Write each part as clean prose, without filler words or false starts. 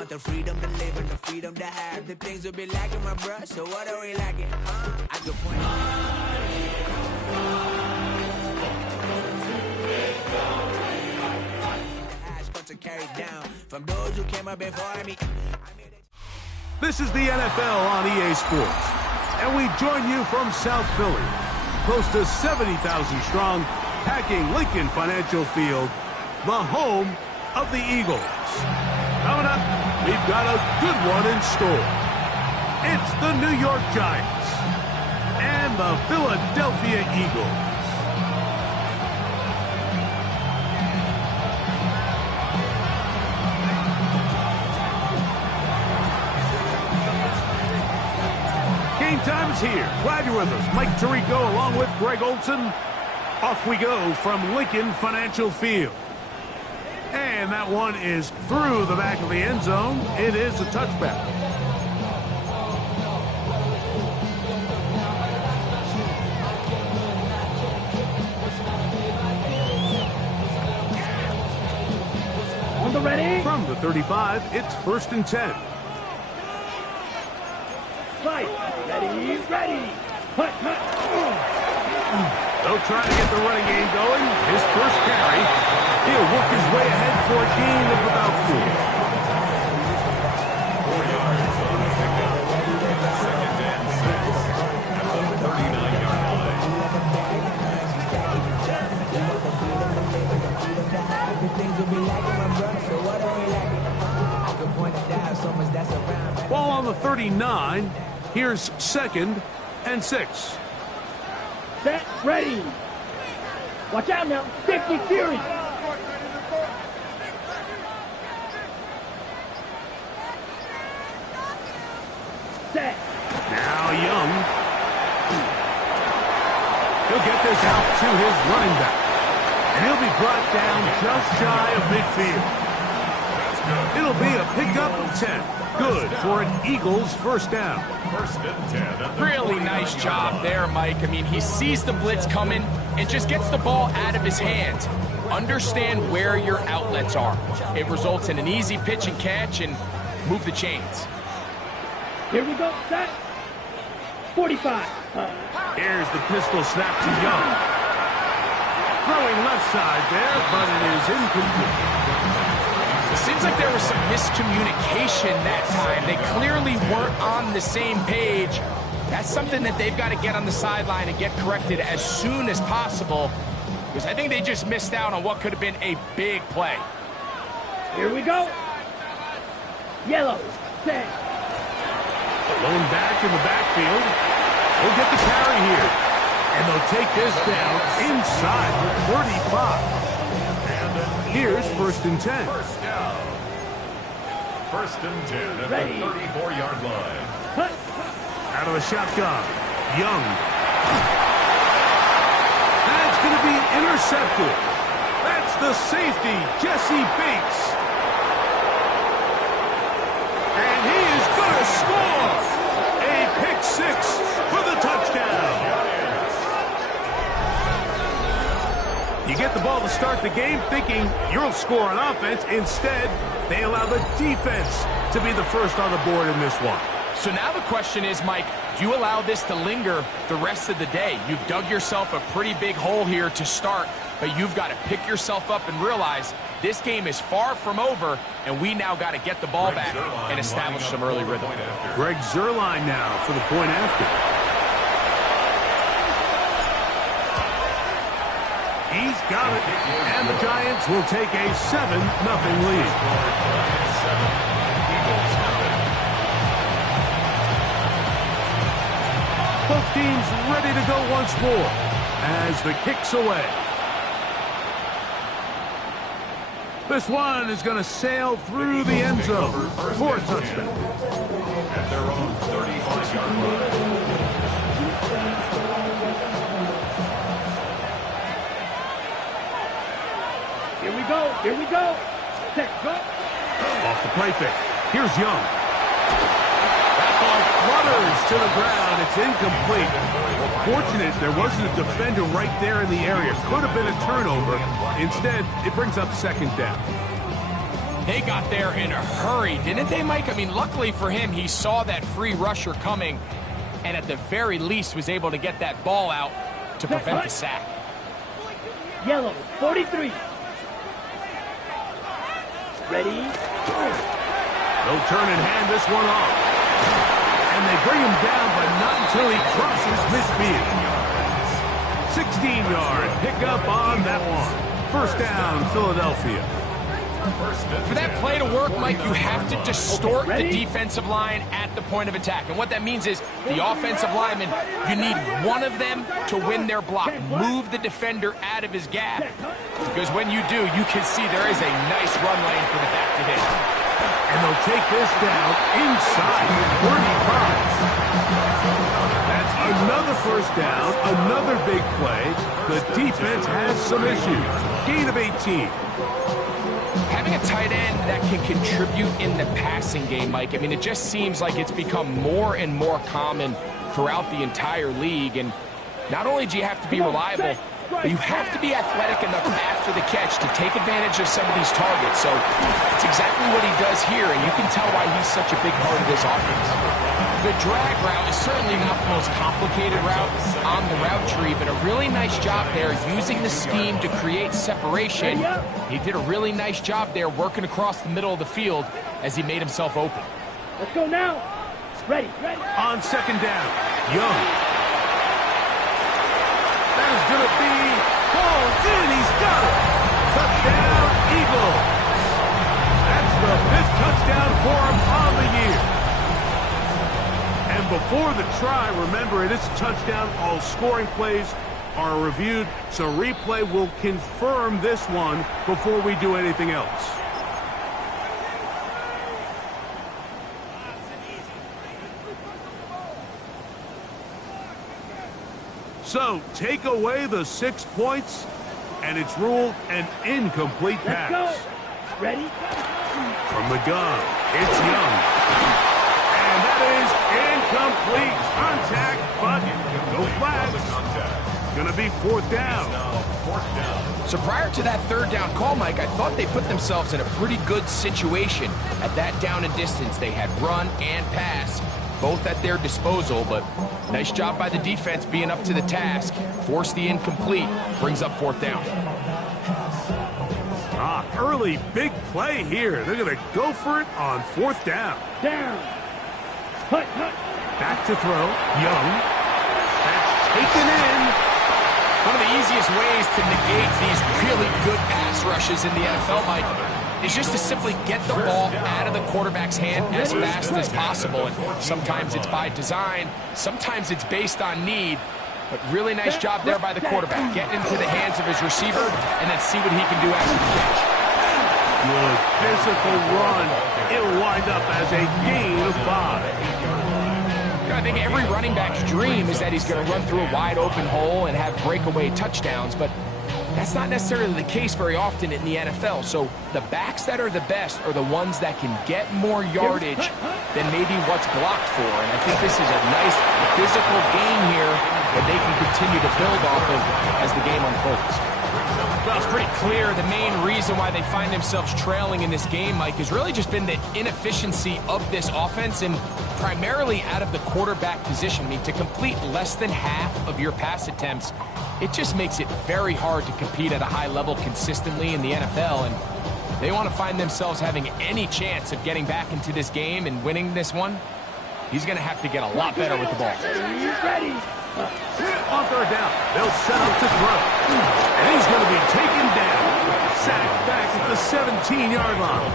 want the freedom to live and the freedom to have. The things will be lacking, my bruh, so what are we lacking? I could point to carry down from those who came up before me. This is the NFL on EA Sports, and we join you from South Philly, close to 70,000 strong, packing Lincoln Financial Field, the home of the Eagles. Coming up, we've got a good one in store. It's the New York Giants and the Philadelphia Eagles. Game time is here. Glad you're with us. Mike Tirico along with Greg Olson. Off we go from Lincoln Financial Field. And that one is through the back of the end zone. It is a touchback. On the ready. From the 35, it's 1st and 10. Slide. Ready. Hut. They'll try to get the running game going. His first carry. He'll work his way ahead for a gain of about 4. 4 yards on the pickup. Second and 6 at the 39-yard line. The things will be lacking, my bruh, so what are we lacking? I could point it down so much that's around. Ball on the 39. Here's 2nd and 6. Set. Ready. Watch out now. 50 Fury. Set. Now Young. He'll get this out to his running back. And he'll be brought down just shy of midfield. It'll be a pickup of 10. Good for an Eagles first down. 1st and 10. Really nice job there, Mike. I mean, he sees the blitz coming and just gets the ball out of his hands. Understand where your outlets are. It results in an easy pitch and catch and move the chains. Here we go. Set. 45. Here's the pistol snap to Young. Throwing left side there, but it is incomplete. It seems like there was some miscommunication that time. They clearly weren't on the same page. That's something that they've got to get on the sideline and get corrected as soon as possible, because I think they just missed out on what could have been a big play. Here we go. Yellow. Set. Alone back in the backfield. We'll get the carry here. And they'll take this down inside the 35. Here's 1st and 10. First down. 1st and 10 at Ready. the 34-yard line. Hut. Out of the shotgun. Young. That's going to be intercepted. That's the safety, Jesse Bates. And he is going to score. A pick 6 for the touchdown. You get the ball to start the game thinking you'll score on offense. Instead, they allow the defense to be the first on the board in this one. So now the question is, Mike, do you allow this to linger the rest of the day? You've dug yourself a pretty big hole here to start, but you've got to pick yourself up and realize this game is far from over, and we now got to get the ball back and establish some early rhythm. Greg Zuerlein now for the point after. He's got it, and the Giants will take a 7-0 lead. Both teams ready to go once more as the kick's away. This one is going to sail through the end zone for a touchdown. At their own 35-yard line. Here we go. Set, go. Off the play fake. Here's Young. That ball flutters to the ground. It's incomplete. Fortunate there wasn't a defender right there in the area. Could have been a turnover. Instead, it brings up 2nd down. they got there in a hurry, didn't they, Mike? I mean, luckily for him, he saw that free rusher coming and at the very least was able to get that ball out to prevent the sack. Yellow, 43. Ready? They'll turn and hand this one off. And they bring him down, but not until he crosses midfield. 16-yard pickup on that one. First down, Philadelphia. For that play to work, Mike, you have to distort the defensive line at the point of attack. And what that means is the offensive lineman, you need one of them to win their block. Move the defender out of his gap. Because when you do, you can see there is a nice run lane for the back to hit. And they'll take this down inside 35. That's another first down, another big play. The defense has some issues. Gain of 18. Having a tight end that can contribute in the passing game, Mike, I mean, it just seems like it's become more and more common throughout the entire league. And not only do you have to be reliable, but you have to be athletic enough after the catch to take advantage of some of these targets. So it's exactly what he does here, and you can tell why he's such a big part of this offense. The drag route is certainly not the most complicated route on the route tree, but a really nice job there using the scheme to create separation. He did a really nice job there working across the middle of the field as he made himself open. Let's go now. Ready. On second down, Young. That is going to be hauled in. He's got it. Touchdown, Eagles. That's the 5th touchdown for him on the year. And before the try, remember, it is a touchdown. All scoring plays are reviewed, so replay will confirm this one before we do anything else. So, take away the 6 points, and it's ruled an incomplete pass. Let's go. Ready? From the gun, it's Young. And that is incomplete. Contact, but no flags. It's going to be 4th down. So prior to that 3rd down call, Mike, I thought they put themselves in a pretty good situation at that down and distance. They had run and pass, both at their disposal, but nice job by the defense being up to the task. Force the incomplete, brings up 4th down. Early big play here. They're going to go for it on 4th down. Down. Hut. Back to throw. Young. That's taken in. One of the easiest ways to negate these really good pass rushes in the NFL, Mike, is just to simply get the ball out of the quarterback's hand as fast as possible. And sometimes it's by design, sometimes it's based on need, but really nice job there by the quarterback, getting into the hands of his receiver and then see what he can do after the catch. Good physical run. It'll wind up as a gain of 5. I think every running back's dream is that he's going to run through a wide open hole and have breakaway touchdowns, but that's not necessarily the case very often in the NFL. So the backs that are the best are the ones that can get more yardage than maybe what's blocked for. And I think this is a nice physical game here that they can continue to build off of as the game unfolds. Well, it's pretty clear the main reason why they find themselves trailing in this game, Mike, has really just been the inefficiency of this offense and primarily out of the quarterback position. I mean, to complete less than half of your pass attempts, it just makes it very hard to compete at a high level consistently in the NFL. And if they want to find themselves having any chance of getting back into this game and winning this one, he's going to have to get a lot better with the ball. Ready. On 3rd down, they'll set up to throw. And he's going to be taken down. Sacked back at the 17-yard line.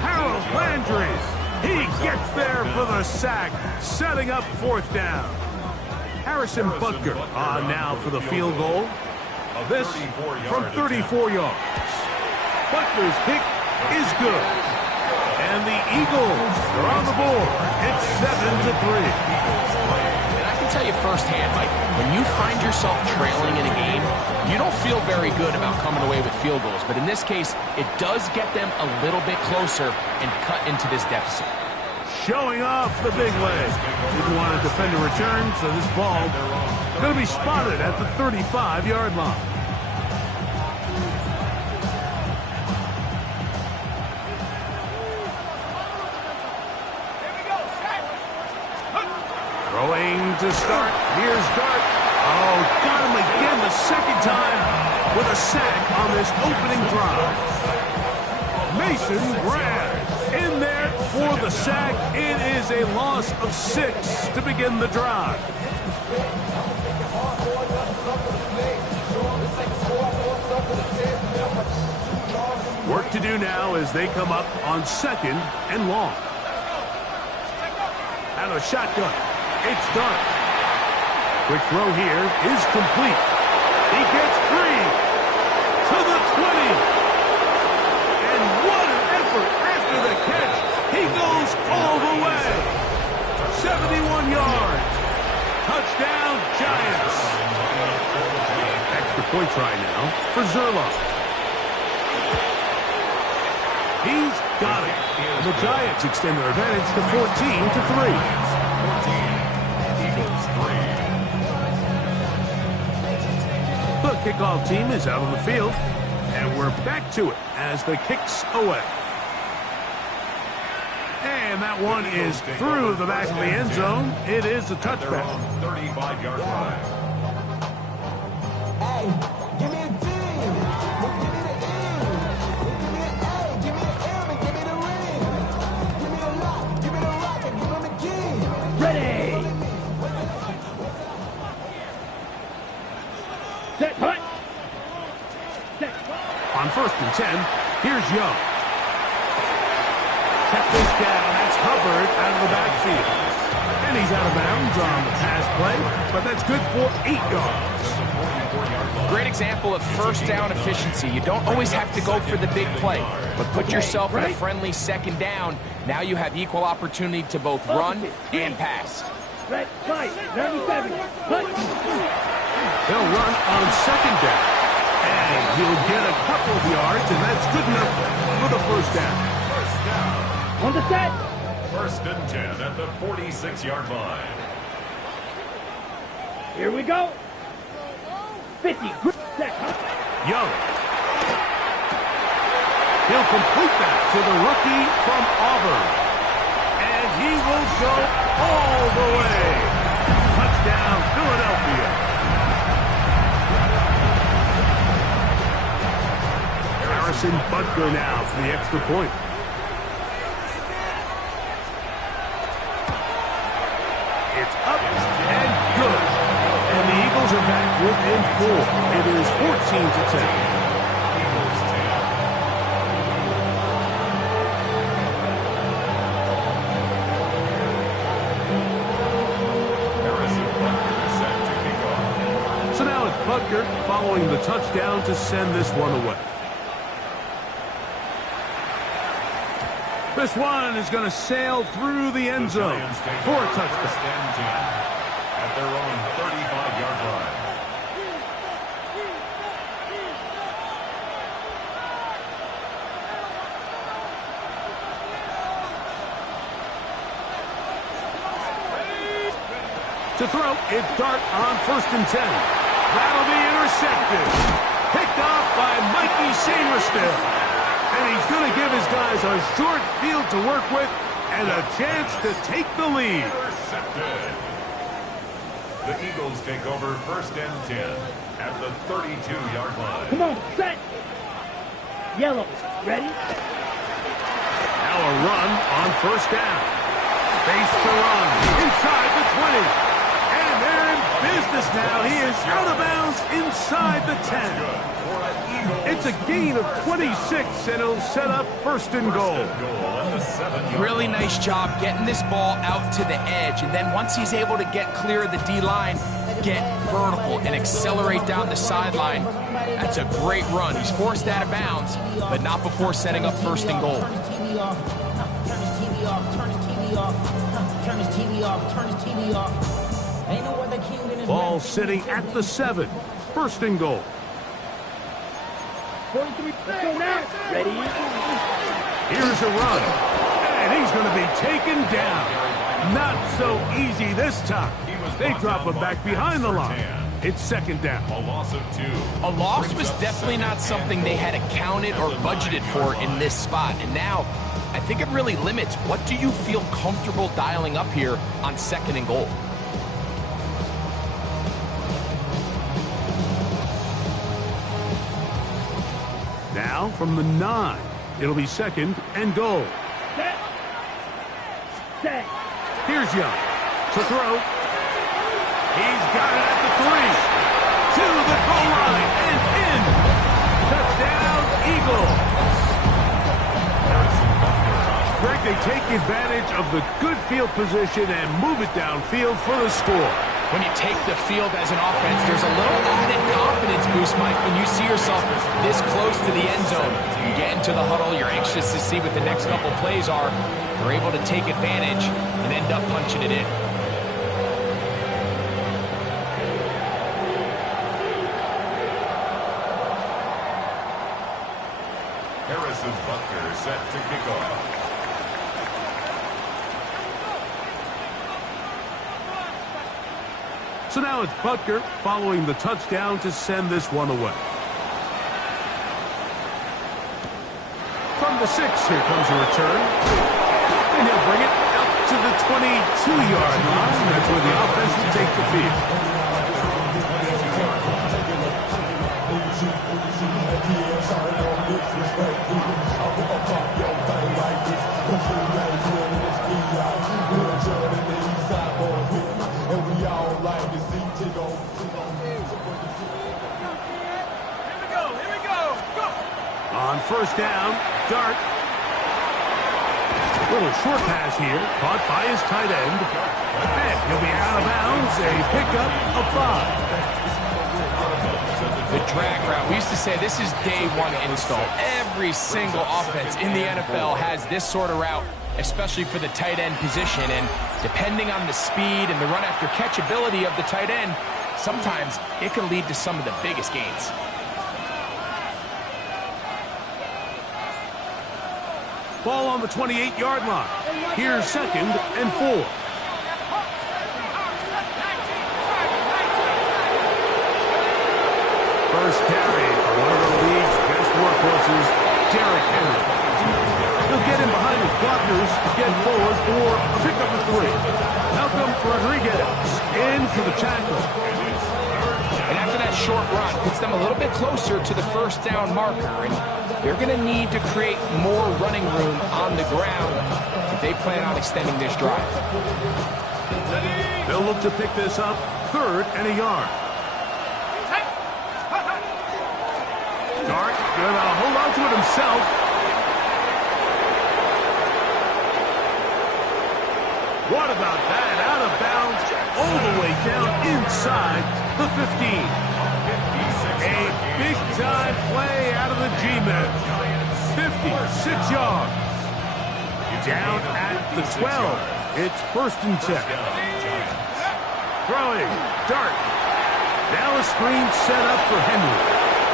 Harold Landry, he gets there for the sack, setting up 4th down. Harrison Butker on now for the field goal. This from 34 yards. Butker's kick is good. And the Eagles are on the board. It's 7-3. Tell you firsthand, Mike, when you find yourself trailing in a game, you don't feel very good about coming away with field goals. But in this case, it does get them a little bit closer and cut into this deficit. Showing off the big leg. Didn't want to defend a return, so this ball going to be spotted at the 35-yard line. Throwing to start. Here's Dart. Oh, got him again the second time with a sack on this opening drive. Mason Graham in there for the sack. It is a loss of 6 to begin the drive. Work to do now as they come up on 2nd and long. Out of a shotgun, it's Dart. Quick throw here is complete. He gets free to the 20. And what an effort after the catch. He goes all the way. 71 yards. Touchdown, Giants. Extra point try now for Zerloff. He's got it. And the Giants extend their advantage to 14-3. The kickoff team is out on the field, and we're back to it as the kick's away. And that one is through the back of the end zone. It is a touchback. 35-yard line. Hey, give me a D. Give me the E. Give me an A. Give me an M and give me the ring. Give me the lock. Give me the rock and give him the key. Ready. Set, hut. Set. On 1st and 10, here's Young. Kept this down. That's Hubbard out of the backfield. And he's out of bounds on the pass play, but that's good for 8 yards. Great example of first down efficiency. You don't always have to go for the big play, but put yourself in a friendly 2nd down. Now you have equal opportunity to both run and pass. Red, right, 97. Hut. He'll run on 2nd down. And he'll get a couple of yards, and that's good enough for the 1st down. On the set. 1st and 10 at the 46-yard line. Here we go. 50. Set. Young. He'll complete that to the rookie from Auburn. And he will go all the way. Touchdown, Philadelphia. Harrison Butker now for the extra point. It's up and good. And the Eagles are back within 4. It is 14-10. So now it's Butker following the touchdown to send this one away. This one is going to sail through the end zone for a touchdown. At their own 35-yard line. To throw, it's Dart on 1st and 10. That'll be intercepted. Picked off by Mikey Sainristil. And he's going to give his guys a short field to work with and a chance to take the lead. Intercepted. The Eagles take over 1st and 10 at the 32-yard line. Come on, set. Yellow. Ready? Now a run on 1st down. Face to run inside the 20. And they're in business now. He is out of bounds inside the 10. It's a gain of 26, and it'll set up 1st and goal. Really nice job getting this ball out to the edge, and then once he's able to get clear of the D-line, get vertical and accelerate down the sideline. That's a great run. He's forced out of bounds, but not before setting up 1st and goal. Ball sitting at the 7. 1st and goal. 43. Let's go now. Ready? Here's a run. And he's going to be taken down. Not so easy this time. They drop him back behind the line. It's 2nd down. A loss of 2. A loss was definitely not something they had accounted or budgeted for in this spot. And now, I think it really limits what do you feel comfortable dialing up here on 2nd and goal. now from the 9. It'll be 2nd and goal. Set. Here's Young to throw. He's got it at the 3. To the goal line and in. Touchdown, Eagles. Greg, they take advantage of the good field position and move it downfield for the score. When you take the field as an offense, there's a little added confidence boost, Mike, when you see yourself this close to the end zone. You get into the huddle, you're anxious to see what the next couple plays are. You're able to take advantage and end up punching it in. Harrison Butker set to kick off. So now it's Butker following the touchdown to send this one away. From the 6, here comes a return. And he'll bring it out to the 22-yard line. That's where the offense will take the field. On first down, Dart. Little short pass here, caught by his tight end. And he'll be out of bounds, a pickup of 5. The drag route. We used to say this is day one install. Every single offense in the NFL has this sort of route, especially for the tight end position. And depending on the speed and the run after catch ability of the tight end, sometimes it can lead to some of the biggest gains. Ball on the 28-yard line. Here's 2nd and 4. First carry for one of the league's best workhorses, Derrick Henry. He'll get in behind his blockers, get forward for a pickup of 3. Malcolm Rodriguez in for the tackle. And after that short run, puts them a little bit closer to the first down marker. And they're going to need to create more running room on the ground if they plan on extending this drive. They'll look to pick this up 3rd and a yard. Dart gonna hold on to it himself. What about that? Out of bounds, all the way down inside the 15. A big-time play out of the G-men. 56 yards. Down at the 12. It's 1st and 10. Throwing. Dart. Now a screen set up for Henry.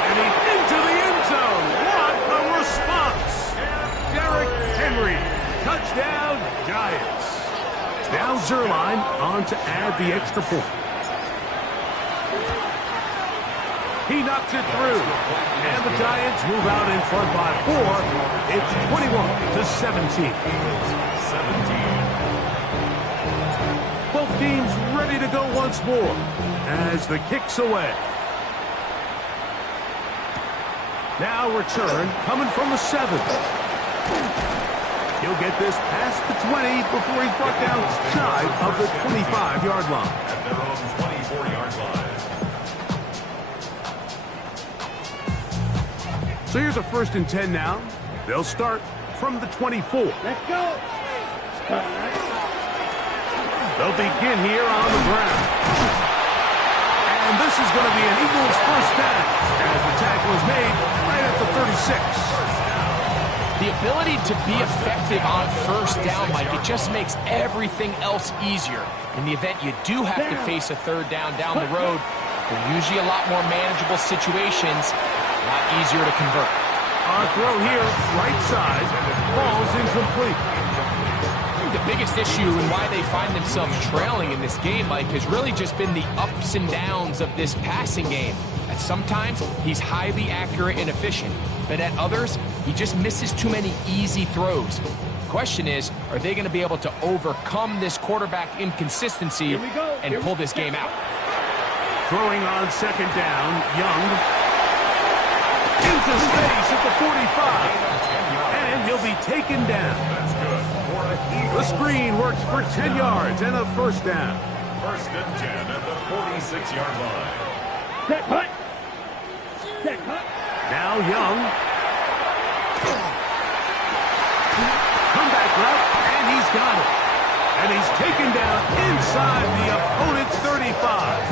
And he's into the end zone. What a response. Derrick Henry. Touchdown, Giants. Now Zuerlein on to add the extra point. He knocks it through. And the Giants move out in front by 4. It's 21-17. Both teams ready to go once more as the kick's away. Now return coming from the 7. He'll get this past the 20 before he's brought down shy of the 25-yard line. At their own 24-yard line. So here's a 1st and 10 now. They'll start from the 24. Let's go. They'll begin here on the ground. And this is going to be an Eagles first down as the tackle is made right at the 36. The ability to be effective on first down, Mike, it just makes everything else easier. In the event you do have to face a 3rd down the road, they're usually a lot more manageable situations, a lot easier to convert. Our throw here, right side, falls incomplete. The biggest issue and why they find themselves trailing in this game, Mike, has really just been the ups and downs of this passing game. At sometimes, he's highly accurate and efficient, but at others, he just misses too many easy throws. The question is, are they going to be able to overcome this quarterback inconsistency and pull this game out? Throwing on 2nd down, Young. into space at the 45. And he'll be taken down. The screen works for 10 yards and a first down. First and 10 at the 46-yard line. Set hut. Set hut. Now Young. Comeback route, and he's got it. And he's taken down inside the opponent's 35.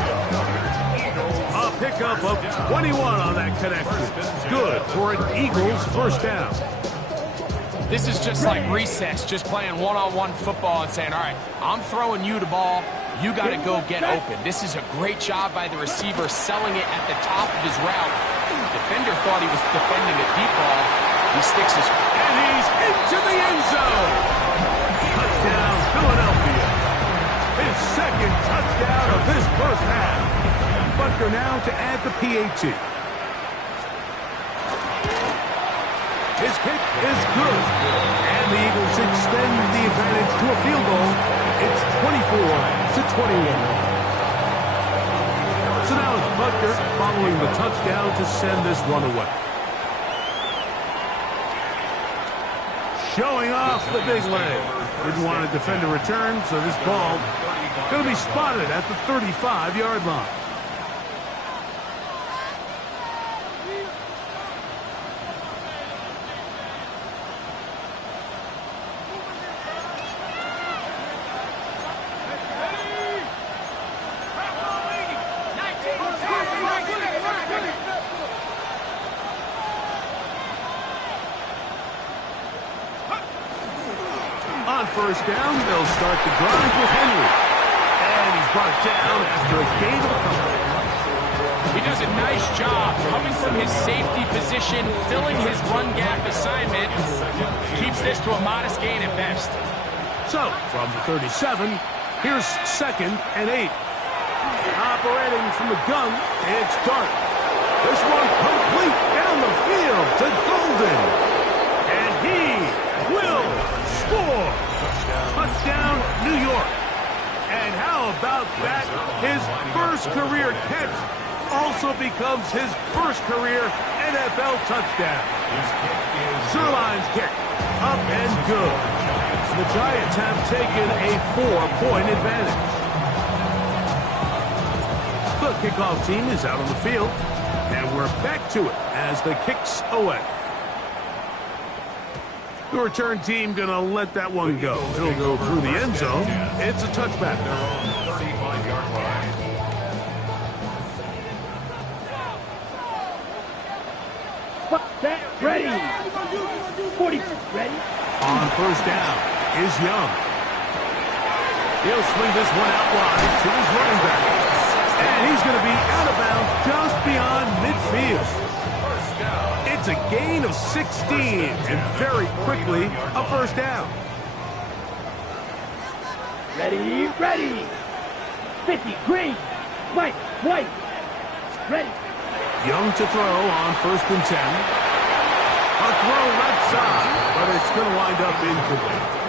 A pickup of 21 on that connection. Good for an Eagles first down. This is just like recess, just playing one-on-one football and saying, all right, I'm throwing you the ball. You got to go get open. This is a great job by the receiver selling it at the top of his route. The defender thought he was defending a deep ball. He sticks his... And he's into the end zone. Touchdown, Philadelphia. His second touchdown of this first half. Butker now to add the PAT. His kick is good. And the Eagles extend the advantage to a field goal. It's 24-21. So now it's Butker following the touchdown to send this one away. Showing off the big leg. Didn't want to defend a return, so this ball going to be spotted at the 35-yard line. On first down, they'll start the drive with Henry. And he's brought down after a gain of a couple. He does a nice job coming from his safety position, filling his run gap assignment. Keeps this to a modest gain at best. So, from the 37, here's 2nd and 8. Operating from the gun, it's Dart. This one complete down the field to Golden. And he will score. Touchdown, New York. And how about that? His first career catch also becomes his first career NFL touchdown. Zuerlein's kick, up and good. The Giants have taken a 4-point advantage. The kickoff team is out on the field, and we're back to it as the kick's away. The return team going to let that one go. He'll go through the end zone. It's a touchback. 35-yard line. Set. Ready. 40. Ready. On first down is Young. He'll swing this one out wide to his running back. And he's going to be out of bounds just beyond midfield. It's a gain of 16, and very quickly, a first down. Ready. Ready. 50. Green. White. White. Ready. Young to throw on 1st and 10. A throw left side, but it's going to wind up incomplete.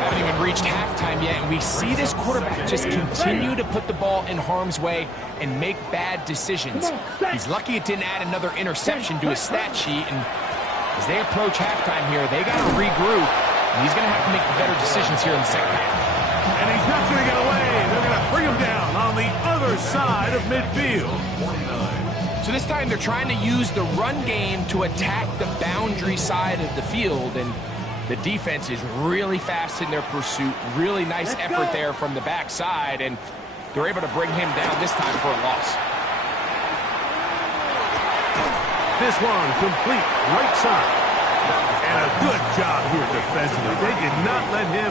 Haven't even reached halftime yet, and we see this quarterback just continue to put the ball in harm's way and make bad decisions. He's lucky it didn't add another interception to his stat sheet, and as they approach halftime here, they got to regroup, and he's going to have to make the better decisions here in the second half. And he's not going to get away. They're going to bring him down on the other side of midfield. So this time they're trying to use the run game to attack the boundary side of the field, and the defense is really fast in their pursuit. Really nice effort there from the backside, and they're able to bring him down this time for a loss. This one complete right side. And a good job here defensively. They did not let him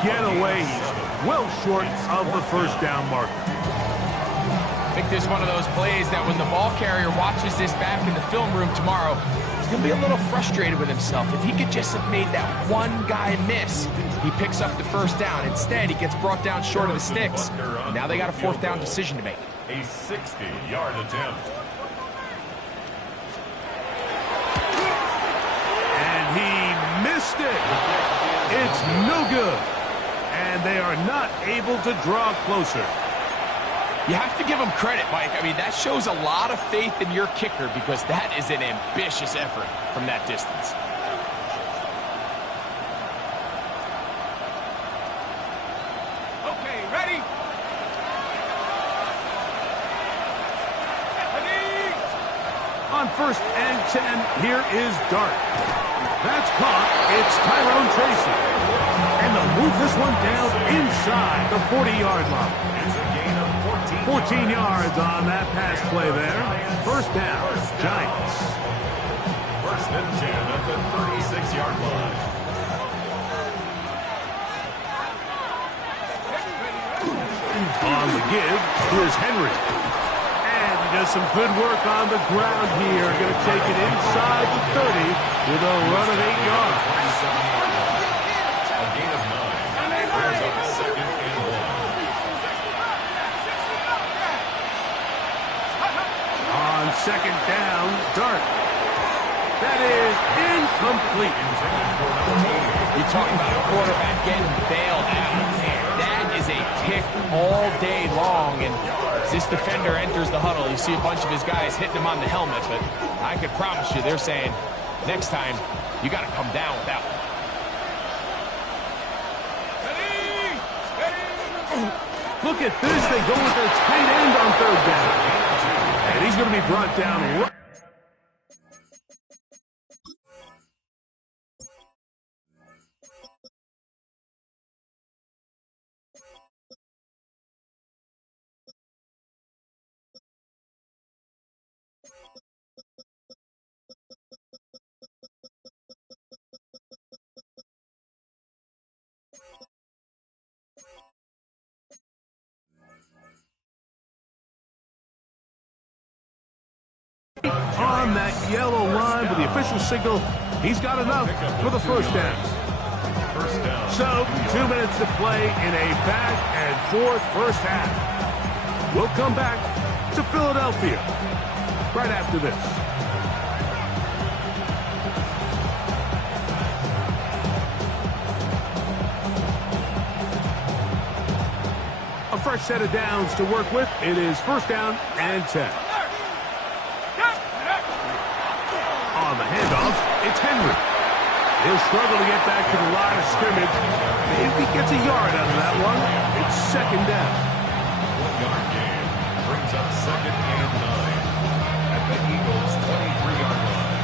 get away. He's well short of the first down marker. I think this is one of those plays that when the ball carrier watches this back in the film room tomorrow, he's going to be a little frustrated with himself. If he could just have made that one guy miss, he picks up the first down. Instead, he gets brought down short of the sticks. Now they got a 4th down decision to make. A 60-yard attempt. And he missed it. It's no good. And they are not able to draw closer. You have to give him credit, Mike. I mean, that shows a lot of faith in your kicker because that is an ambitious effort from that distance. Okay, ready? On 1st and 10, here is Dart. That's caught. It's Tyrone Tracy. And they'll move this one down inside the 40-yard line. It's a gain of 14 yards on that pass play there. First down, Giants. 1st and 10 at the 36-yard line. On the give, here's Henry. And he does some good work on the ground here. Going to take it inside the 30 with a run of 8 yards. A gain of 9. Brings up 2nd and 1. On 2nd down, Dart. That is incomplete. You talk about a quarterback getting bailed out. Man, that is a pick all day long. And as this defender enters the huddle, you see a bunch of his guys hitting him on the helmet. But I could promise you, they're saying, next time, you got to come down with that one. Look at this. They go with their tight end on 3rd down. And he's going to be brought down right. On that yellow line with the official signal, he's got enough for the first down. First down. So, 2 minutes to play in a back and forth first half. We'll come back to Philadelphia right after this. A fresh set of downs to work with. It is 1st down and 10. On the handoff, it's Henry. He'll struggle to get back to the line of scrimmage. Maybe he gets a yard out of that one. It's 2nd down. 1-yard gain. Brings up 2nd and 9. At the Eagles' 23-yard line.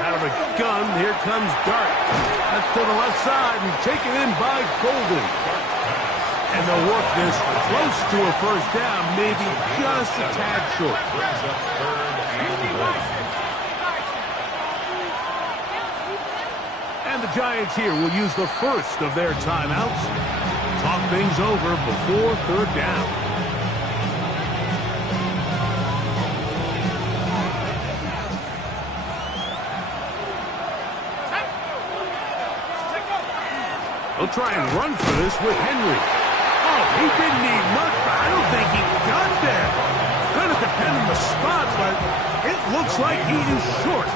Out of a gun, here comes Dart. That's to the left side and taken in by Golden. And they'll work this close to a first down, maybe just a tad short. Brings up 3rd and 1. And the Giants here will use the first of their timeouts. Talk things over before 3rd down. They'll try and run for this with Henry. Oh, he didn't need much, but I don't think he got there. Going to depend on the spot, but it looks like he is short.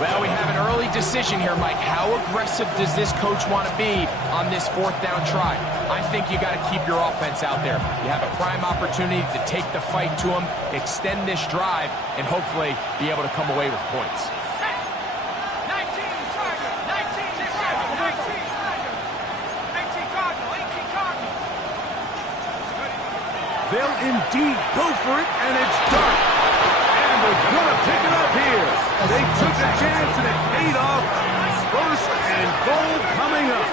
Well, we have an early decision here, Mike. How aggressive does this coach want to be on this 4th down try? I think you got to keep your offense out there. You have a prime opportunity to take the fight to him, extend this drive, and hopefully be able to come away with points. 19 Charger, 19 Charger, 19 Charger, 18 Cardinal, 18 Cardinal. They'll indeed go for it, and it's Dart. And they're going to pick it up here. They took a chance, and it paid off. 1st and goal coming up.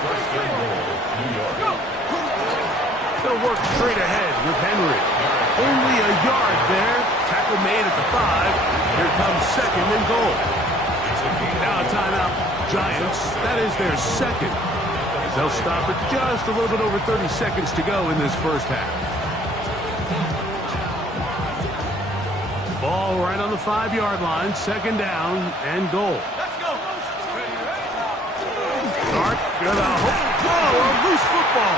They'll work straight ahead with Henry. Only a yard there. Tackle made at the 5. Here comes 2nd and goal. Now a timeout. Giants, that is their 2nd. They'll stop it just a little bit over 30 seconds to go in this first half. Ball right on the 5-yard line. 2nd down and goal. Let's go. Dart gonna throw a loose football.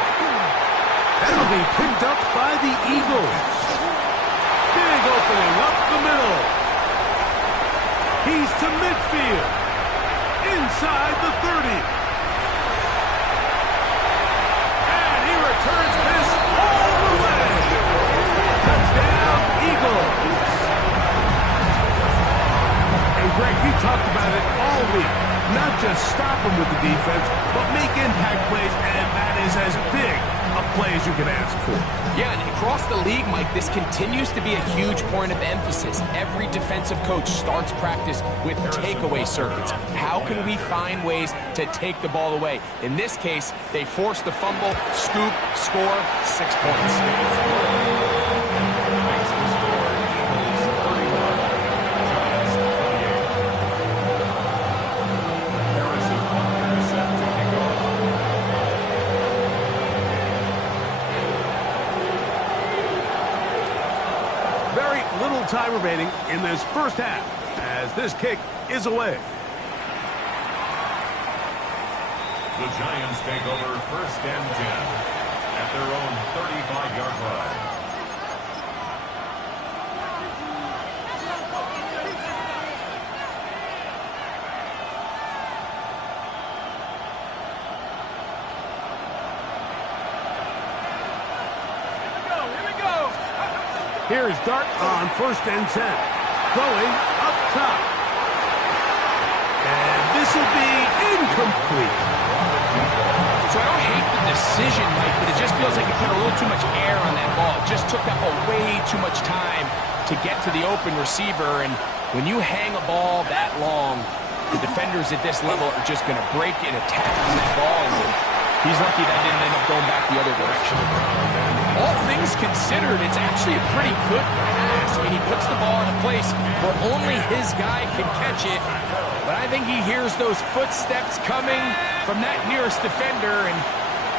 That'll be picked up by the Eagles. Big opening up the middle. He's to midfield. Inside the 30. turns this all the way. Touchdown, Eagles. And Greg, you talked about it all week. Not just stop them with the defense, but make impact plays, and that is as big a play as you can ask for. Yeah, and across the league, Mike, this continues to be a huge point of emphasis. Every defensive coach starts practice with takeaway circuits. How can we find ways to take the ball away? In this case, they force the fumble, scoop, score, 6 points. Very little time remaining in this first half as this kick is away. The Giants take over 1st and 10 at their own 35-yard line. Here's Dart on 1st and 10. Going up top. And this will be incomplete. So I don't hate the decision, Mike, but it just feels like it put a little too much air on that ball. It just took that ball way too much time to get to the open receiver. And when you hang a ball that long, the defenders at this level are just going to break and attack on that ball. And he's lucky that didn't end up going back the other direction. All things considered, it's actually a pretty good pass. I mean, he puts the ball in a place where only his guy can catch it. But I think he hears those footsteps coming from that nearest defender, and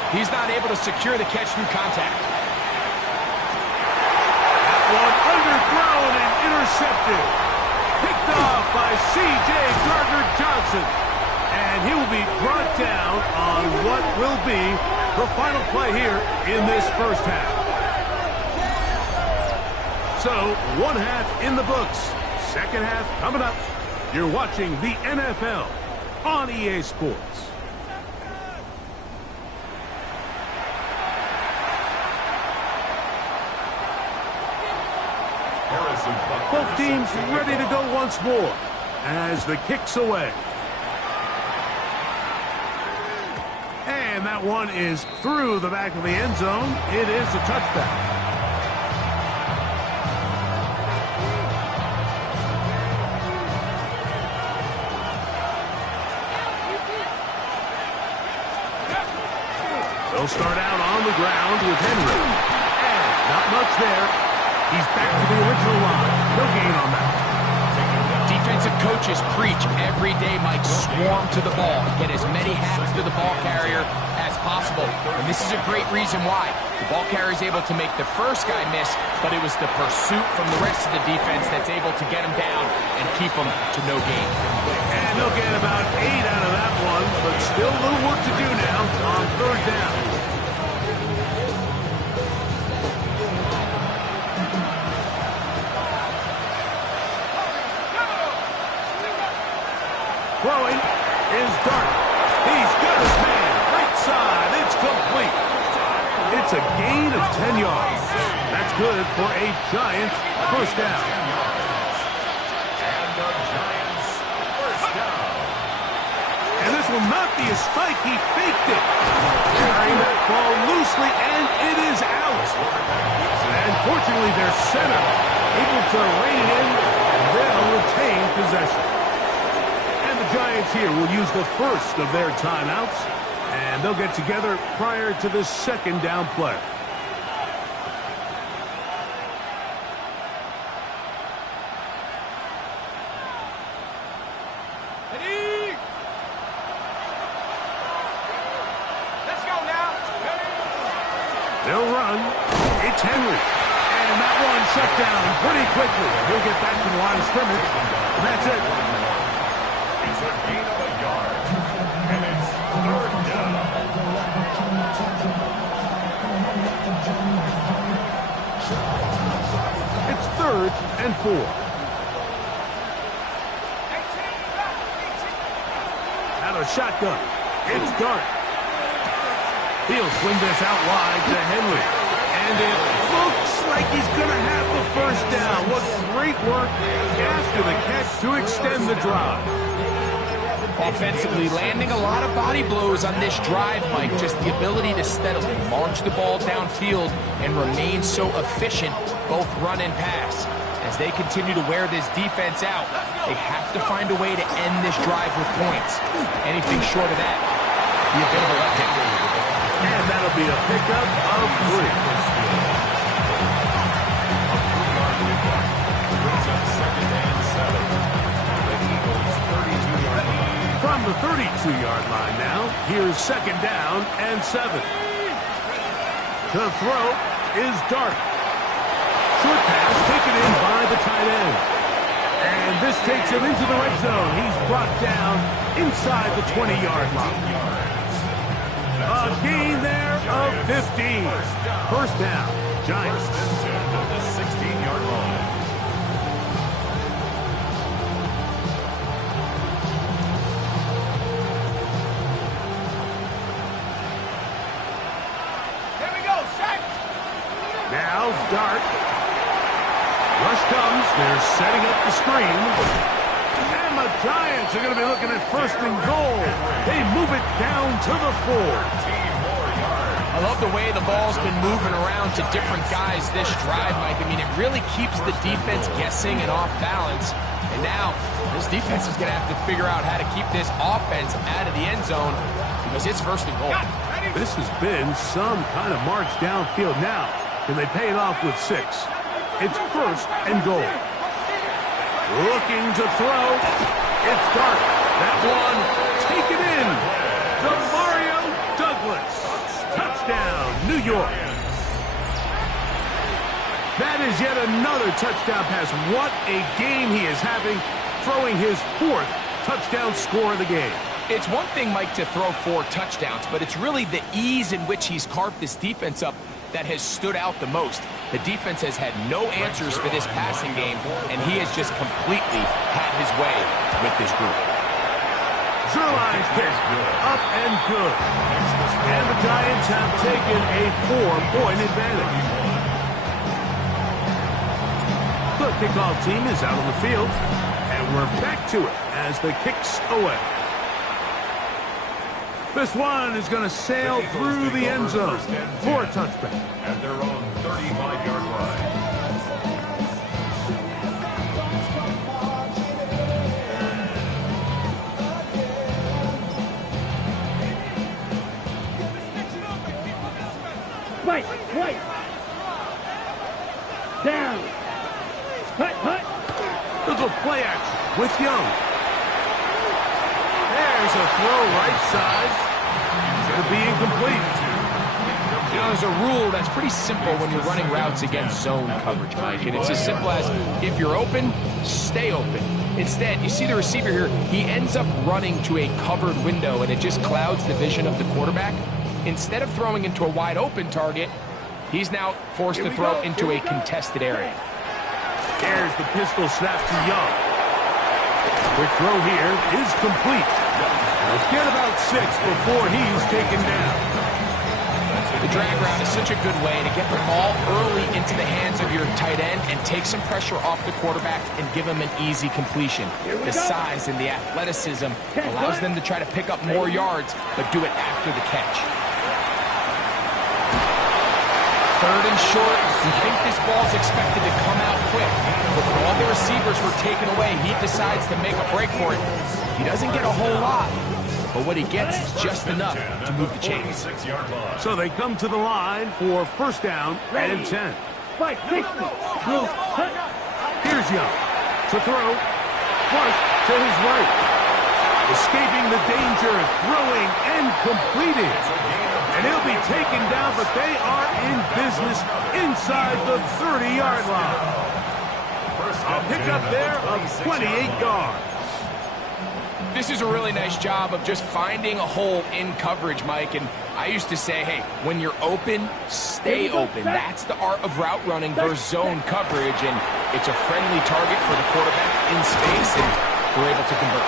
he's not able to secure the catch through contact. That one underthrown and intercepted. Picked off by C.J. Gardner-Johnson. And he will be brought down on what will be the final play here in this first half. So, one half in the books. Second half coming up. You're watching the NFL on EA Sports. Both teams ready to go once more as the kick's away. And that one is through the back of the end zone. It is a touchback. They'll start out on the ground with Henry. And not much there. He's back to the original line. No gain on that. Defensive coaches preach every day, Mike, swarm to the ball. Get as many hats to the ball carrier as possible. And this is a great reason why. The ball carrier is able to make the first guy miss, but it was the pursuit from the rest of the defense that's able to get him down and keep him to no gain. And they'll get about 8 out of that one, but still a little work to do now on third down. Throwing is Dart. He's got his man. Right side. It's complete. It's a gain of 10 yards. That's good for a Giant first down. And the Giants first down. And this will not be a spike. He faked it. Carrying that ball loosely, and it is out. And fortunately, their center able to rein it in, and they'll retain possession. The Giants here will use the first of their timeouts, and they'll get together prior to the second down play. Ready? Let's go now. They'll run. It's Henry. And that one shut down pretty quickly. He'll get back to the line of scrimmage. And that's it. It's a gain of a yard. And it's third down. It's 3rd and 4. Out of shotgun. It's Dart. He'll swing this out wide to Henry. And it looks like he's going to have the first down. What great work after the catch to extend the drive. Offensively, landing a lot of body blows on this drive, Mike. Just the ability to steadily march the ball downfield and remain so efficient, both run and pass. As they continue to wear this defense out, they have to find a way to end this drive with points. Anything short of that, be a bit of a letdown. And that'll be a pickup of 3. From the 32-yard line now, here's 2nd down and 7. The throw is Dart. Short pass taken in by the tight end. And this takes him into the red zone. He's brought down inside the 20-yard line. A gain there of 15. First down, Giants. The 16-yard line. Now Dart. Rush comes. They're setting up the screen. And the Giants are going to be looking at 1st and goal. They move it down to the 4. I love the way the ball's been moving around to different guys this drive, Mike. I mean, it really keeps the defense guessing and off balance. And now this defense is going to have to figure out how to keep this offense out of the end zone because it's 1st and goal. This has been some kind of march downfield now. Can they pay it off with 6? It's 1st and goal. Looking to throw. It's Dart. That one taken in. Mario Douglas. Touchdown, New York. That is yet another touchdown pass. What a game he is having, throwing his 4th touchdown score of the game. It's one thing, Mike, to throw 4 touchdowns, but it's really the ease in which he's carved this defense up that has stood out the most. The defense has had no answers for this passing game, and he has just completely had his way with this group. Zuerlein's kick, up and good. And the Giants have taken a 4-point advantage. The kickoff team is out on the field, and we're back to it as the kick's away. This one is going to sail through the end zone for a touchback. At their own 35-yard line. Right. Down. Hut. Little play action with Young. There's a throw right side. It'll be incomplete. You know, there's a rule that's pretty simple when you're running routes against zone coverage, Mike. And it's as simple as, if you're open, stay open. Instead, you see the receiver here, he ends up running to a covered window, and it just clouds the vision of the quarterback. Instead of throwing into a wide open target, he's now forced to throw into a contested area. There's the pistol snap to Young. The throw here is complete. Let's get about 6 before he's taken down. The drag route is such a good way to get the ball early into the hands of your tight end and take some pressure off the quarterback and give him an easy completion. The size and the athleticism allows them to try to pick up more yards, but do it after the catch. 3rd and short. You think this ball's expected to come out quick, but when all the receivers were taken away, he decides to make a break for it. He doesn't get a whole lot, but what he gets is just enough to move the chains. So they come to the line for 1st down and 10. Fight. Here's Young to throw. Flush to his right. Escaping the danger, throwing and completing. And he'll be taken down, but they are in business inside the 30-yard line. A pickup there of 28 yards. This is a really nice job of just finding a hole in coverage, Mike. And I used to say, hey, when you're open, stay open. That's the art of route running versus zone coverage. And it's a friendly target for the quarterback in space, and we're able to convert.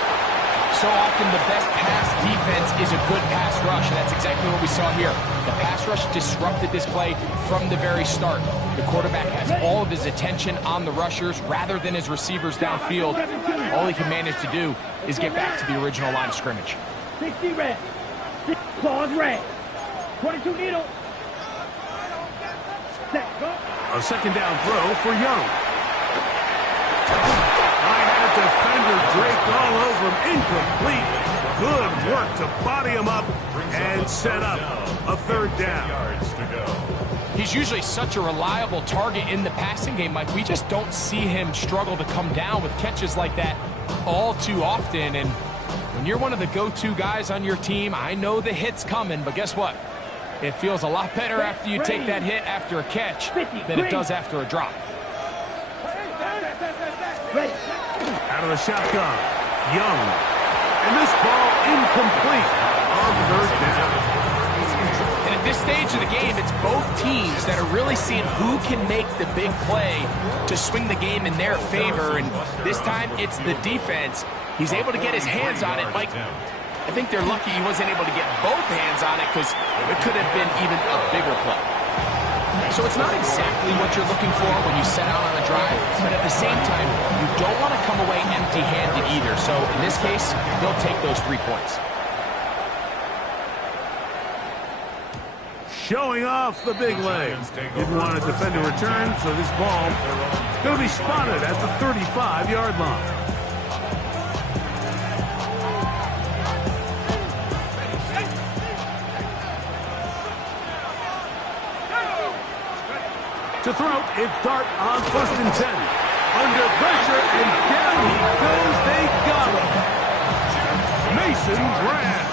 So often the best pass defense is a good pass rush, and that's exactly what we saw here. The pass rush disrupted this play from the very start. The quarterback has all of his attention on the rushers rather than his receivers downfield. All he can manage to do is get back to the original line of scrimmage. 60 red. Claws red. 22 needle. Set, go. A second down throw for Young. I had a defender draped all over him. Incomplete. Good work to body him up and set up a third down. Yards to go. He's usually such a reliable target in the passing game, Mike. We just don't see him struggle to come down with catches like that all too often. And when you're one of the go-to guys on your team, I know the hit's coming, but guess what? It feels a lot better after you take that hit after a catch than it does after a drop. Out of the shotgun, Young. And this ball incomplete on third down. And at this stage of the game, it's both teams that are really seeing who can make the big play to swing the game in their favor. And this time, it's the defense. He's able to get his hands on it. Mike, I think they're lucky he wasn't able to get both hands on it because it could have been even a bigger play. So it's not exactly what you're looking for when you set out on a drive, but at the same time, you don't want to come away empty-handed either. So in this case, they'll take those 3 points. Showing off the big leg. Didn't want to defend a return, so this ball going to be spotted at the 35-yard line. To throw, it's Dart on 1st and 10. Under pressure, and down he goes. They got him. Mason Graham.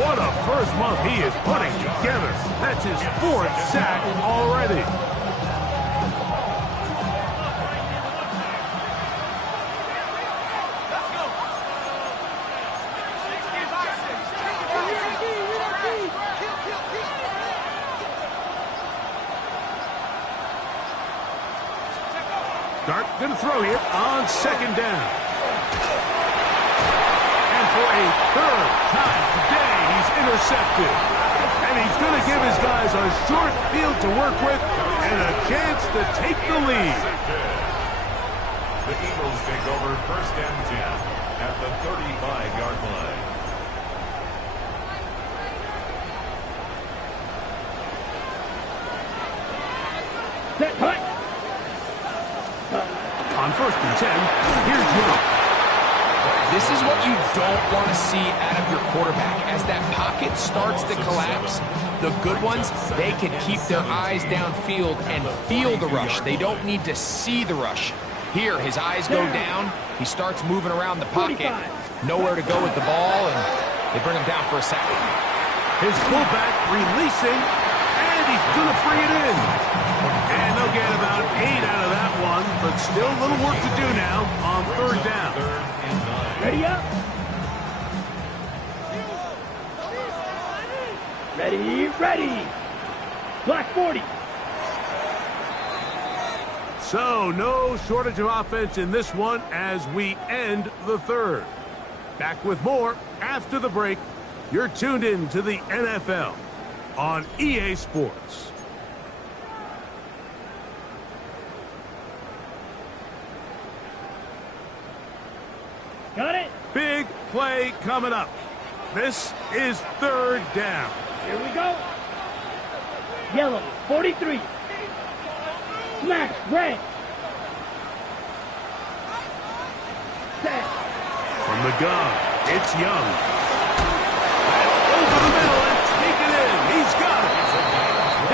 What a first month he is putting together. That's his 4th sack already. Dart going to throw here on 2nd down. And for a 3rd time today, he's intercepted. And he's going to give his guys a short field to work with and a chance to take the lead. The Eagles take over 1st and 10 at the 35-yard line. Set, hut. On 1st and 10, here's Young. This is what you don't want to see out of your quarterback. As that pocket starts to collapse, the good ones, they can keep their eyes downfield and feel the rush. They don't need to see the rush. Here, his eyes go down. He starts moving around the pocket. Nowhere to go with the ball, and they bring him down for a sack. His fullback releasing, and he's going to bring it in. And they'll get about 8 out of that one, but still a little work to do now on 3rd down. 3rd and 9. Ready up. Ready, ready. Black 40. So no shortage of offense in this one as we end the 3rd. Back with more after the break. You're tuned in to the NFL on EA Sports. Got it. Big play coming up. This is 3rd down. Here we go. Yellow, 43. Smash, red. Set. From the gun, it's Young. That's over the middle and taken in. He's got it.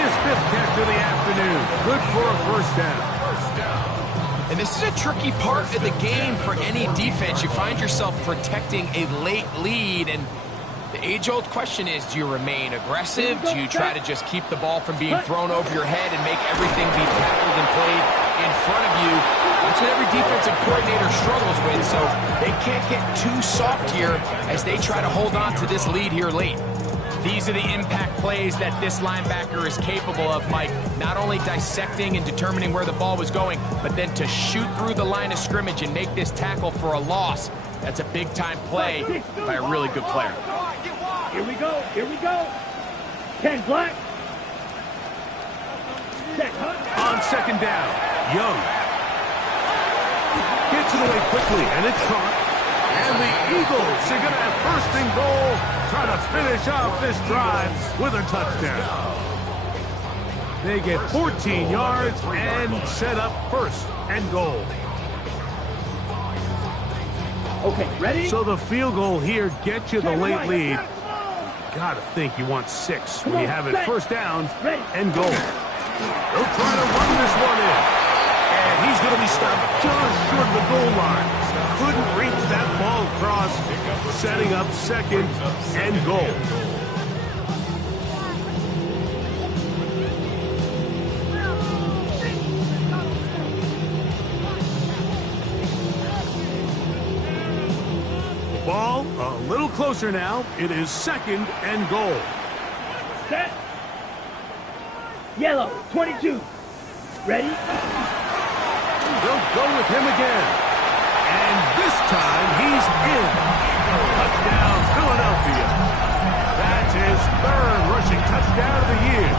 His 5th catch of the afternoon. Good for a 1st down. And this is a tricky part of the game for any defense. You find yourself protecting a late lead, and the age-old question is, do you remain aggressive? Do you try to just keep the ball from being thrown over your head and make everything be tackled and played in front of you? That's what every defensive coordinator struggles with, so they can't get too soft here as they try to hold on to this lead here late. These are the impact plays that this linebacker is capable of, Mike. Not only dissecting and determining where the ball was going, but then to shoot through the line of scrimmage and make this tackle for a loss. That's a big-time play by a really good player. Here we go. Here we go. 10 black. Set, On second down, Young gets it away quickly, and it's caught. And the Eagles are going to have first and goal, trying to finish off this drive with a touchdown. They get 14 yards and set up first and goal. Okay, ready? So the field goal here gets you the late lead. Gotta think you want 6 when you have it first down and goal. They'll try to run this one in. And he's going to be stopped just short of the goal line. Couldn't reach that ball across, setting up second and goal. Ball a little closer now. It is second and goal. Set. Yellow, 22. Ready? They'll go with him again. And this time he's in. Touchdown, Philadelphia. That's his third rushing touchdown of the year.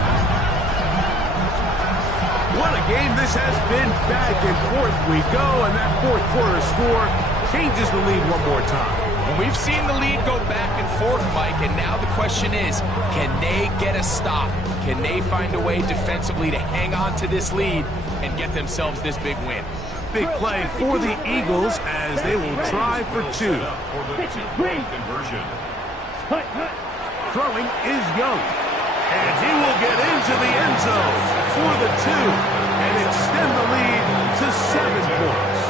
What a game this has been. Back and forth we go, and that fourth quarter score changes the lead one more time. And we've seen the lead go back and forth, Mike, and now the question is, can they get a stop? Can they find a way defensively to hang on to this lead and get themselves this big win? Big play for the Eagles as they will try for 2. Conversion. Throwing is Young. And he will get into the end zone for the 2 and extend the lead to 7 points.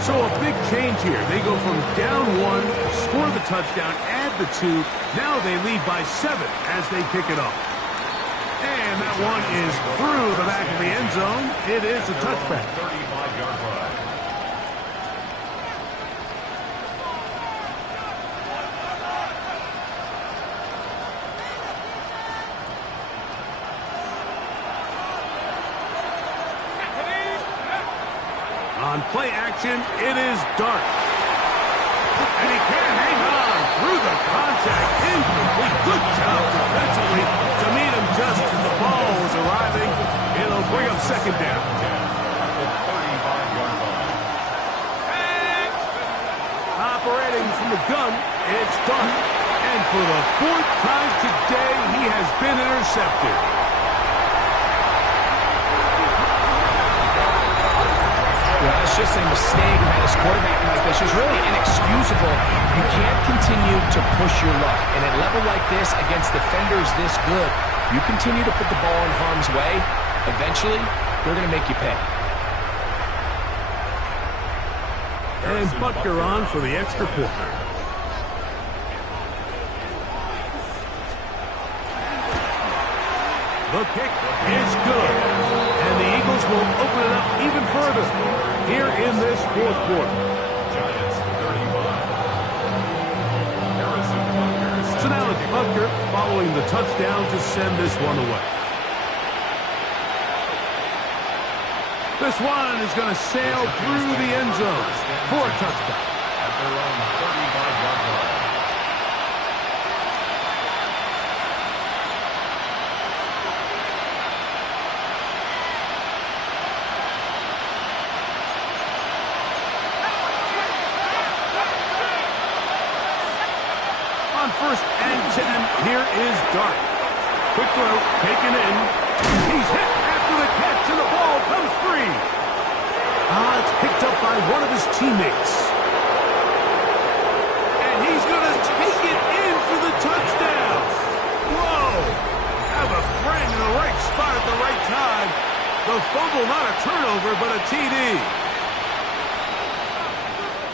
So a big change here. They go from down 1, score the touchdown, add the 2. Now they lead by 7 as they kick it off. And that one is through the back of the end zone. It is a touchback. 35-yard run. On play action, it is Dart. And he can't hang on through the contact. Incomplete. Good job defensively to meet him just as the ball was arriving. It'll bring up second down. Operating from the gun, it's Dart. And for the 4th time today, he has been intercepted. Well, that's just a mistake by this quarterback, Mike. That's just really inexcusable. You can't continue to push your luck. And at a level like this, against defenders this good, you continue to put the ball in harm's way, eventually, they're going to make you pay. And Butker on for the extra point. The kick is good. And the Eagles will open it up even further here in this 4th quarter. Giants 35. Harrison Butker. So now it's Butker following the touchdown to send this one away. This one is going to sail through the end zone for a touchdown. At their own 35-yard line. On 1st and 10, here is Dart. Quick throw, taken in. He's hit after the catch, and the ball comes free. It's picked up by one of his teammates. And he's going to take it in for the touchdown. Whoa! Have a friend in the right spot at the right time. The fumble, not a turnover, but a TD.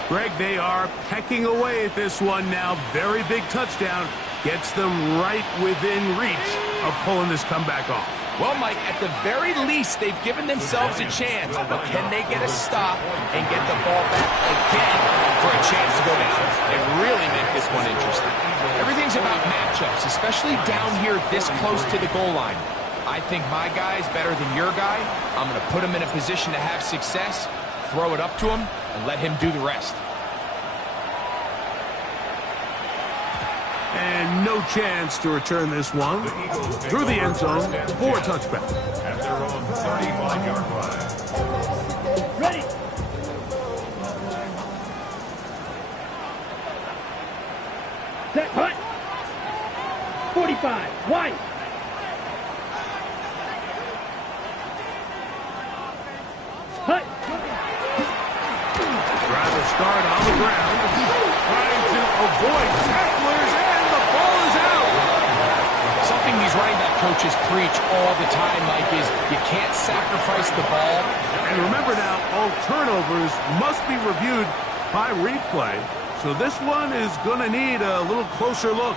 Greg, they are pecking away at this one now. Very big touchdown. Gets them right within reach of pulling this comeback off. Well, Mike, at the very least, they've given themselves a chance. But can they get a stop and get the ball back again for a chance to go down and really make this one interesting? Everything's about matchups, especially down here this close to the goal line. I think my guy's better than your guy. I'm going to put him in a position to have success, throw it up to him, and let him do the rest. And no chance to return this one through the end zone for a touchback. At their own 35-yard line. Ready. Set. Hut. 45. Wide. Hut. Rather start on the ground, trying to avoid tacklers, and the ball is out. Something these running back coaches preach all the time, Mike, is you can't sacrifice the ball. And remember now, all turnovers must be reviewed by replay. So this one is going to need a little closer look.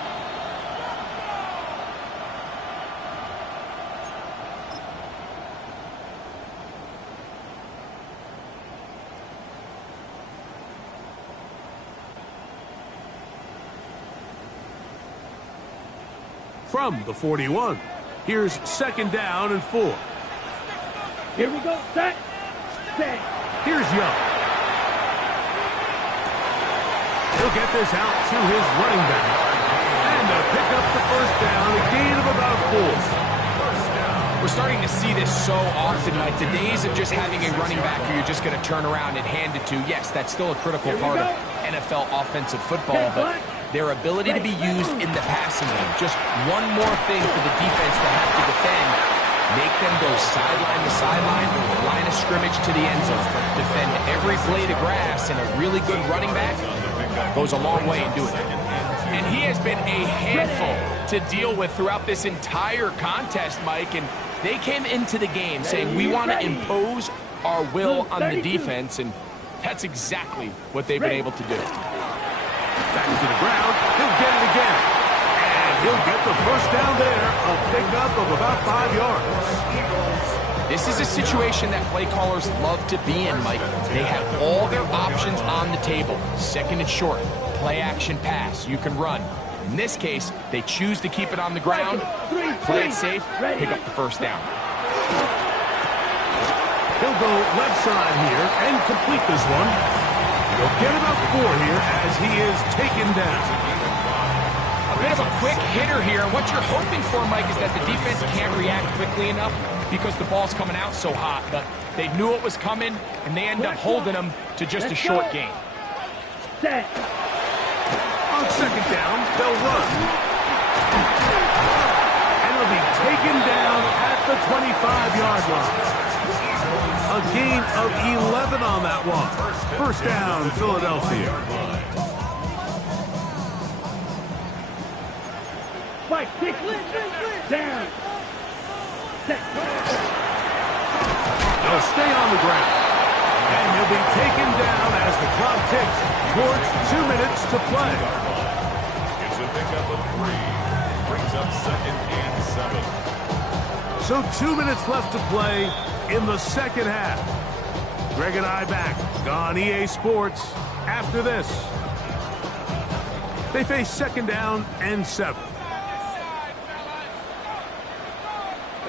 From the 41, here's 2nd down and 4. Here we go. Set. Set. Here's Young. He'll get this out to his running back. And they'll pick up the 1st down, a gain of about 4. We're starting to see this so often, Mike. The days of just having a running back who you're just going to turn around and hand it to, yes, that's still a critical part of NFL offensive football, but their ability to be used in the passing game, just one more thing for the defense to have to defend, make them go sideline to sideline, line of scrimmage to the end zone, defend every blade of grass, and a really good running back goes a long way in doing it. And he has been a handful to deal with throughout this entire contest, Mike, and they came into the game saying, we want to impose our will on the defense, and that's exactly what they've been able to do. Back to the ground, he'll get it again. And he'll get the 1st down there, a pickup of about 5 yards. This is a situation that play callers love to be in, Mike. They have all their options on the table. 2nd and short, play action pass, you can run. In this case, they choose to keep it on the ground, play it safe, pick up the 1st down. He'll go left side here and complete this one. He'll get about 4 here as he is taken down. A bit of a quick hitter here. What you're hoping for, Mike, is that the defense can't react quickly enough because the ball's coming out so hot. But they knew it was coming, and they end up holding them to just a short gain. Set. On 2nd down, they'll run. And he'll be taken down at the 25-yard line. A gain of 11 on that one. 1st down, Philadelphia. Fight. Down. Set. They'll stay on the ground. And he'll be taken down as the clock ticks towards 2 minutes to play. It's a pickup of 3. Brings up 2nd and 7. So 2 minutes left to play in the 2nd half. Greg and I back on EA Sports after this. They face 2nd down and 7.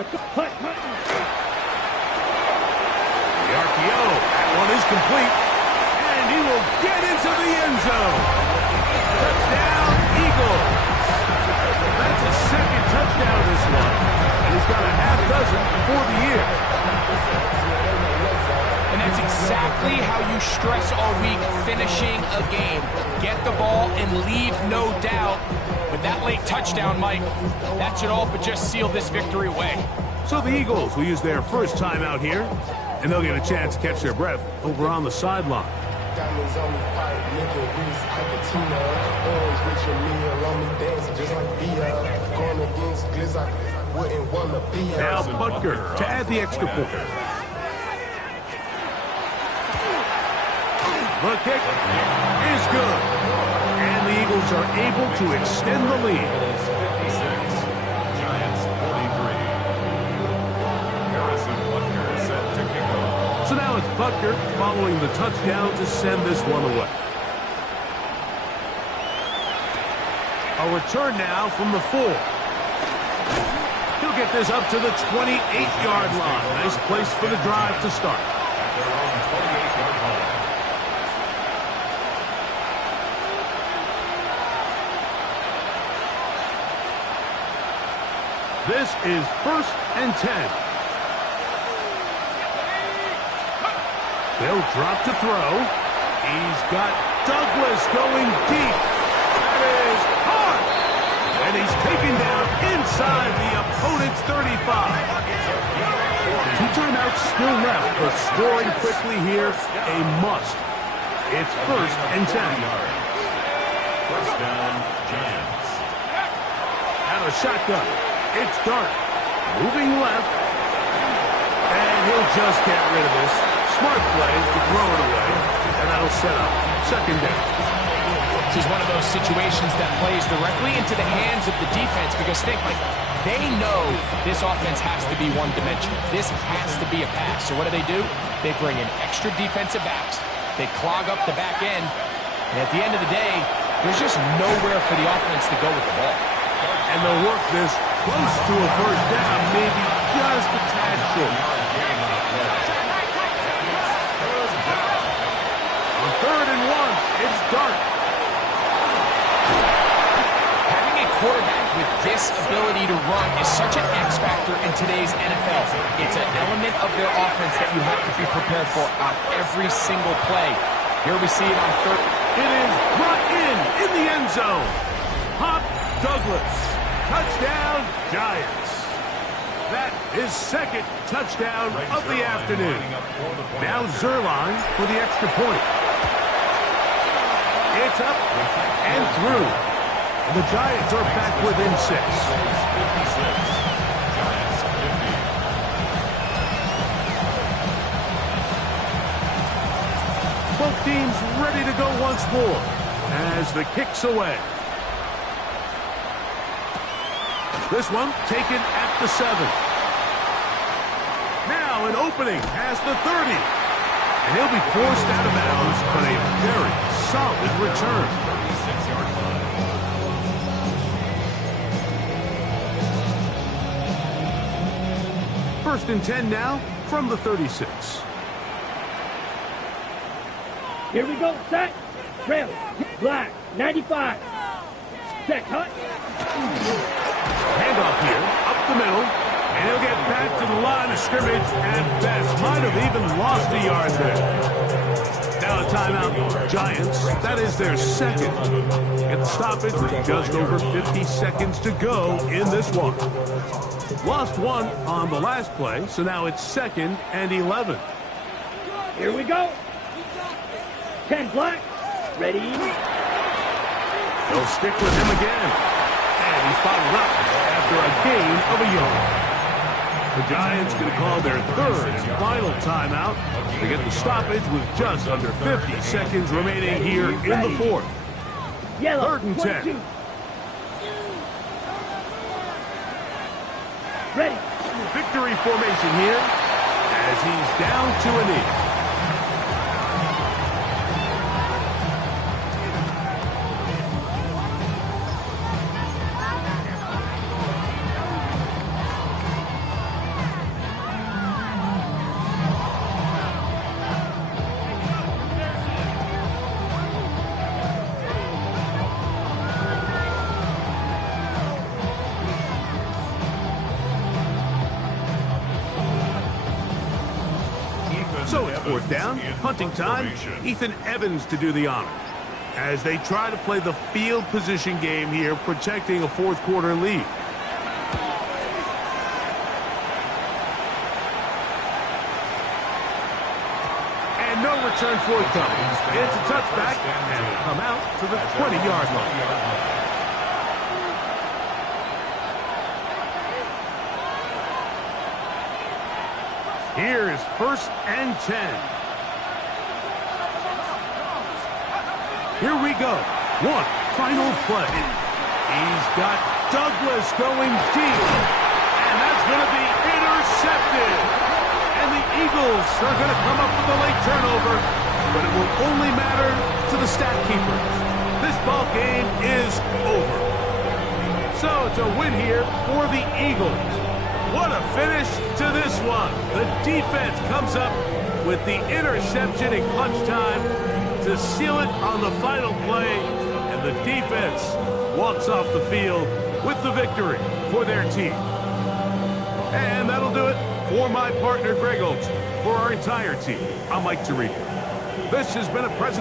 The RPO, that one is complete, and he will get into the end zone. Touchdown, Eagles. That's a 2nd touchdown this one, and he's got a half dozen for the year. And that's exactly how you stress all week, finishing a game. Get the ball and leave no doubt. With that late touchdown, Mike, that should all but just seal this victory away. So the Eagles will use their 1st time out here, and they'll get a chance to catch their breath over on the sideline. Diamonds on me, pipe, nigga, Reese, Icatina, orange, Richard Mille, on me dancing just like Bia, going against Gliss, I wouldn't want to be. Now Butker to add the extra point. The kick is good, and the Eagles are able to extend the lead. 56, Giants 43. Harrison Butker set to kick off. So now it's Butker following the touchdown to send this one away. A return now from the 4. He'll get this up to the 28-yard line. Nice place for the drive to start. At their own 28-yard line. This is 1st and 10. They'll drop to throw. He's got Douglas going deep. That is hard. And he's taken down inside the opponent's 35. 2 timeouts still left, but scoring quickly here, a must. It's 1st and 10. First down, Giants. Out of shotgun. It's Dart. Moving left. And he'll just get rid of this. Smart play to throw it away. And that'll set up 2nd down. This is one of those situations that plays directly into the hands of the defense because they know this offense has to be one-dimensional. This has to be a pass. So what do? They bring in extra defensive backs. They clog up the back end. And at the end of the day, there's just nowhere for the offense to go with the ball. And they'll work this close to a 1st down, maybe just a tad short. On 3rd and 1, it's Dart. Having a quarterback with this ability to run is such an X factor in today's NFL. It's an element of their offense that you have to be prepared for on every single play. Here we see it on 3rd. It is brought in the end zone. Pop Douglas. Touchdown, Giants. That is 2nd touchdown of the afternoon. Now Zuerlein for the extra point. It's up and through. The Giants are back within 6. Both teams ready to go once more as the kick's away. This one taken at the 7. Now an opening past the 30. And he'll be forced out of bounds, but a very solid return. 36-yard line. 1st and 10 now from the 36. Here we go. Set. Trail. Black. 95. Set. Cut. Handoff here, up the middle, and he'll get back to the line of scrimmage at best. Might have even lost a yard there. Now a timeout, Giants. That is their 2nd. Get the stoppage with just over 50 seconds to go in this one. Lost 1 on the last play, so now it's 2nd and 11. Here we go. 10 Black. Ready. They'll stick with him again. And he's followed up after a gain of a yard. The Giants going to call their 3rd and final timeout to get the stoppage with just under 50 seconds remaining here in the 4th. Yellow. 3rd and 10. 22. Ready. Victory formation here as he's down to a knee. So it's 4th down, punting time. Ethan Evans to do the honor as they try to play the field position game here, protecting a 4th quarter lead. And no return forthcoming. It's a touchback, and it'll come out to the 20-yard line. Here is 1st and 10. Here we go. One final play. He's got Douglas going deep. And that's going to be intercepted. And the Eagles are going to come up with a late turnover. But it will only matter to the stat keepers. This ball game is over. So it's a win here for the Eagles. What a finish to this one. The defense comes up with the interception in clutch time to seal it on the final play, and the defense walks off the field with the victory for their team. And that'll do it for my partner, Greg Olson. For our entire team, I'm Mike Tirico. This has been a presentation